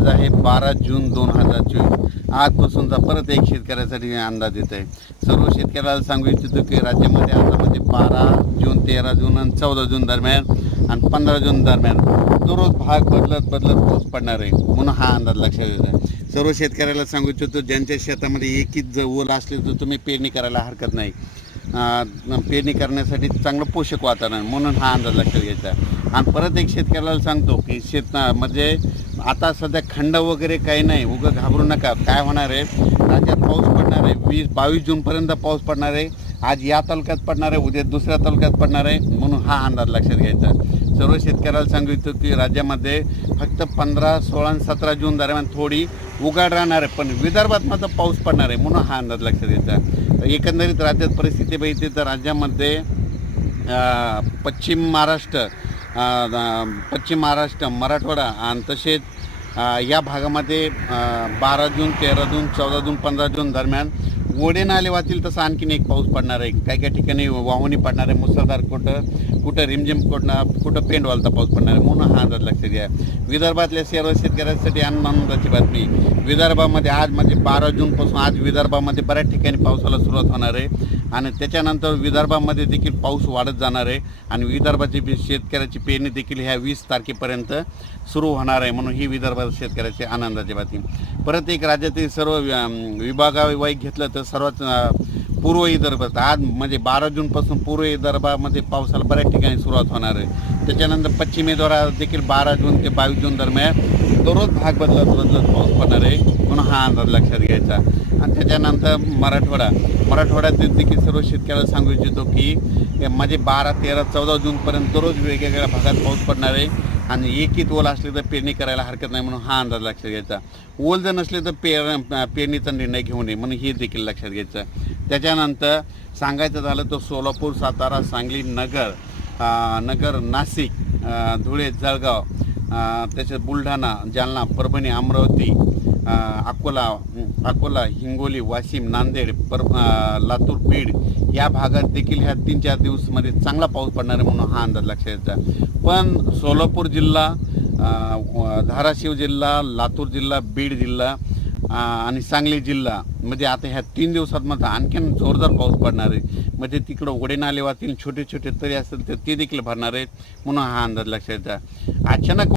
आज आहे 12 जून 2024. आजपासूनचा परत एक शेतकऱ्यासाठी अंदाज येत आहे. सर्व शेतकऱ्याला सांगू इच्छितो की राज्यामध्ये आता म्हणजे 12 जून, 13 जून आणि 14 जून दरम्यान आणि 15 जून दरम्यान दररोज भाग बदलत पाऊस पडणार आहे, म्हणून हा अंदाज लक्षात येत आहे. सर्व शेतकऱ्याला सांगू इच्छितो ज्यांच्या शेतामध्ये एकच ओल असले तर तुम्ही पेरणी करायला हरकत नाही. पेरणी करण्यासाठी चांगलं पोषक वातावरण, म्हणून हा अंदाज लक्षात घ्यायचा. आणि परत एक शेतकऱ्याला सांगतो की म्हणजे आता सध्या खंड वगैरे काही नाही, उगं घाबरू नका. काय होणार आहे, राज्यात पाऊस पडणार आहे. 22 जूनपर्यंत पाऊस पडणार आहे. आज या तालुक्यात पडणार आहे, उद्या दुसऱ्या तालुक्यात पडणार आहे, म्हणून हा अंदाज लक्षात घ्यायचा. सर्व शेतकऱ्याला सांगितलं की राज्यामध्ये फक्त 15, 16 आणि 17 जून दरम्यान थोडी उघाड राहणार आहे, पण विदर्भात मात्र पाऊस पडणार आहे, म्हणून हा अंदाज लक्षात घ्यायचा. एकंदरीत राज्यात परिस्थिती बघितली तर राज्यामध्ये पश्चिम महाराष्ट्र, मराठवाडा आणि तसेच या भागामध्ये 12 जून, 13 जून, 14 जून, 15 जून दरम्यान ओढे नाले वाचतील तसं आणखीन एक पाऊस पडणार आहे. काही काही ठिकाणी वाहुणी पडणार आहे, मुसळधार, कुठं रिमझिम, कुठं पेंडवालता पाऊस पडणार आहे, म्हणून हा अंदाज लक्षात घ्या. विदर्भातल्या सर्व शेतकऱ्यांसाठी आनंदाची बातमी. विदर्भामध्ये आज म्हणजे 12 जूनपासून आज विदर्भामध्ये बऱ्याच ठिकाणी पावसाला सुरुवात होणार आहे आणि त्याच्यानंतर विदर्भामध्ये देखील पाऊस वाढत जाणार आहे आणि विदर्भाची शेतकऱ्याची पेरणी देखील ह्या 20 तारखेपर्यंत सुरू होणार आहे, म्हणून ही विदर्भात शेतकऱ्याची आनंदाची बातमी. परत एक राज्यातील सर्व विभागावाईज घेतलं तर सर्वात पूर्व विदर्भात आज म्हणजे 12 जूनपासून पूर्व विदर्भामध्ये पावसाला बऱ्याच ठिकाणी सुरुवात होणार आहे. त्याच्यानंतर पश्चिम विदर्भात देखील 12 जून ते 22 जून दरम्यान दररोज भाग बदलत पाऊस पडणार आहे, म्हणून हा अंदाज लक्षात घ्यायचा. आणि त्याच्यानंतर मराठवाड्यात देखील सर्व शेतकऱ्याला सांगू इच्छितो की म्हणजे 12, 13, 14 जूनपर्यंत दररोज वेगवेगळ्या भागात पाऊस पडणार आहे आणि एकच ओल असले तर पेरणी करायला हरकत नाही, म्हणून हा अंदाज लक्षात घ्यायचा. ओल जर नसले तर पेरणीचा निर्णय घेऊ नये, म्हणून हे देखील लक्षात घ्यायचं. त्याच्यानंतर सांगायचं झालं तर सोलापूर, सातारा, सांगली, नगर, नाशिक, धुळे, जळगाव, त्याच्यात बुलढाणा, जालना, परभणी, अमरावती, अकोला, हिंगोली, वाशिम, नांदेड, लातूर, बीड या भागात देखील ह्या 3-4 दिवसामध्ये चांगला पाऊस पडणार आहे, म्हणून हा अंदाज लक्षात घ्यायचा. पण सोलापूर जिल्हा, धाराशिव जिल्हा, लातूर जिल्हा, बीड जिल्हा आणि सांगली जिल्हा म्हणजे आता ह्या 3 दिवसात मात्र आणखीन जोरदार पाऊस पडणार आहे. म्हणजे तिकडं ओढे नाले वाचतील, छोटे तरी असेल तर ते देखील भरणार आहेत, म्हणून हा अंदाज लक्षात घ्यायचा. अचानक